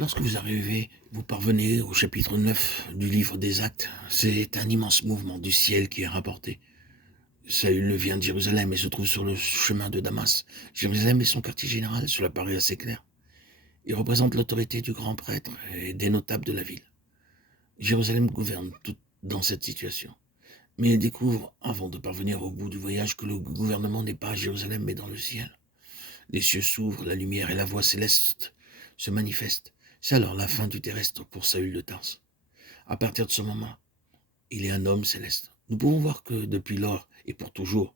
Lorsque vous parvenez au chapitre 9 du livre des Actes, c'est un immense mouvement du ciel qui est rapporté. Saül vient de Jérusalem et se trouve sur le chemin de Damas. Jérusalem est son quartier général, cela paraît assez clair. Il représente l'autorité du grand prêtre et des notables de la ville. Jérusalem gouverne tout dans cette situation. Mais il découvre, avant de parvenir au bout du voyage, que le gouvernement n'est pas à Jérusalem mais dans le ciel. Les cieux s'ouvrent, la lumière et la voix céleste se manifestent. C'est alors la fin du terrestre pour Saül de Tarse. À partir de ce moment, il est un homme céleste. Nous pouvons voir que depuis lors et pour toujours,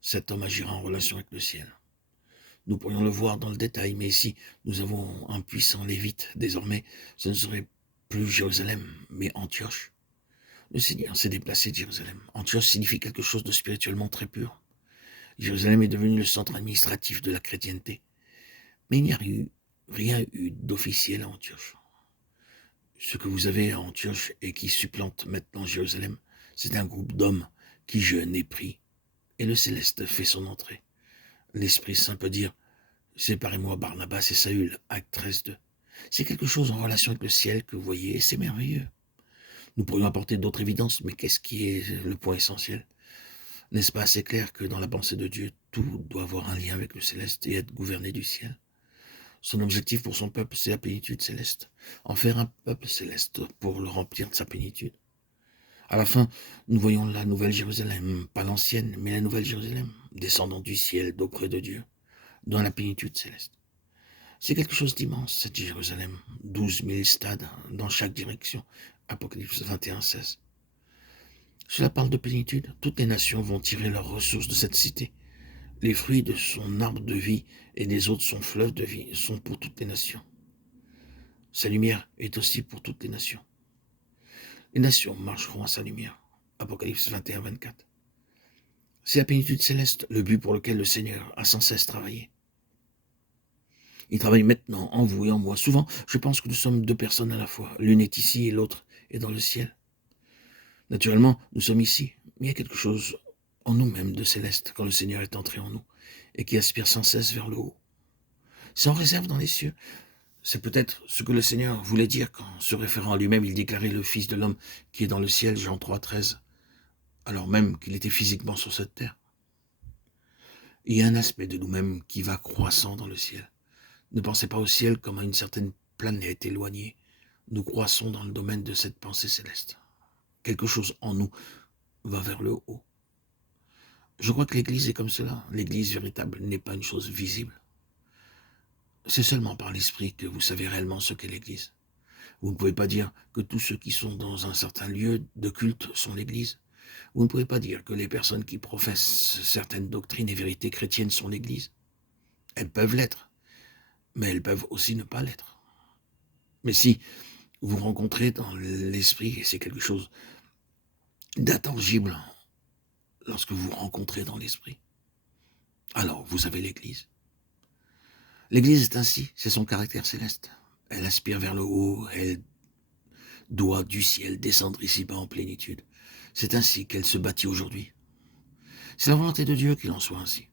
cet homme agira en relation avec le ciel. Nous pourrions le voir dans le détail, mais ici, nous avons un puissant lévite. Désormais, ce ne serait plus Jérusalem, mais Antioche. Le Seigneur s'est déplacé de Jérusalem. Antioche signifie quelque chose de spirituellement très pur. Jérusalem est devenu le centre administratif de la chrétienté. Mais il n'y a rien eu d'officiel à Antioche. Ce que vous avez à Antioche et qui supplante maintenant Jérusalem, c'est un groupe d'hommes qui jeûnent et prient. Et le céleste fait son entrée. L'Esprit Saint peut dire « Séparez-moi Barnabas et Saül » Acte 13:2. C'est quelque chose en relation avec le ciel que vous voyez et c'est merveilleux. Nous pourrions apporter d'autres évidences, mais qu'est-ce qui est le point essentiel? N'est-ce pas assez clair que dans la pensée de Dieu, tout doit avoir un lien avec le céleste et être gouverné du ciel? Son objectif pour son peuple, c'est la plénitude céleste. En faire un peuple céleste pour le remplir de sa plénitude. À la fin, nous voyons la nouvelle Jérusalem, pas l'ancienne, mais la nouvelle Jérusalem, descendant du ciel d'auprès de Dieu, dans la plénitude céleste. C'est quelque chose d'immense, cette Jérusalem. 12 000 stades dans chaque direction. Apocalypse 21:16. Cela parle de plénitude. Toutes les nations vont tirer leurs ressources de cette cité. Les fruits de son arbre de vie et des eaux de son fleuve de vie sont pour toutes les nations. Sa lumière est aussi pour toutes les nations. Les nations marcheront à sa lumière. Apocalypse 21:24. C'est la plénitude céleste, le but pour lequel le Seigneur a sans cesse travaillé. Il travaille maintenant en vous et en moi. Souvent, je pense que nous sommes deux personnes à la fois. L'une est ici et l'autre est dans le ciel. Naturellement, nous sommes ici, mais il y a quelque chose en nous-mêmes de céleste quand le Seigneur est entré en nous et qui aspire sans cesse vers le haut. Sans réserve dans les cieux. C'est peut-être ce que le Seigneur voulait dire quand, se référant à lui-même, il déclarait le Fils de l'homme qui est dans le ciel, Jean 3:13, alors même qu'il était physiquement sur cette terre. Il y a un aspect de nous-mêmes qui va croissant dans le ciel. Ne pensez pas au ciel comme à une certaine planète éloignée. Nous croissons dans le domaine de cette pensée céleste. Quelque chose en nous va vers le haut. Je crois que l'Église est comme cela. L'Église véritable n'est pas une chose visible. C'est seulement par l'Esprit que vous savez réellement ce qu'est l'Église. Vous ne pouvez pas dire que tous ceux qui sont dans un certain lieu de culte sont l'Église. Vous ne pouvez pas dire que les personnes qui professent certaines doctrines et vérités chrétiennes sont l'Église. Elles peuvent l'être, mais elles peuvent aussi ne pas l'être. Mais si vous rencontrez dans l'Esprit, et c'est quelque chose d'intangible lorsque vous rencontrez dans l'Esprit, alors vous avez l'Église. L'Église est ainsi, c'est son caractère céleste. Elle aspire vers le haut, elle doit du ciel descendre ici-bas en plénitude. C'est ainsi qu'elle se bâtit aujourd'hui. C'est la volonté de Dieu qu'il en soit ainsi.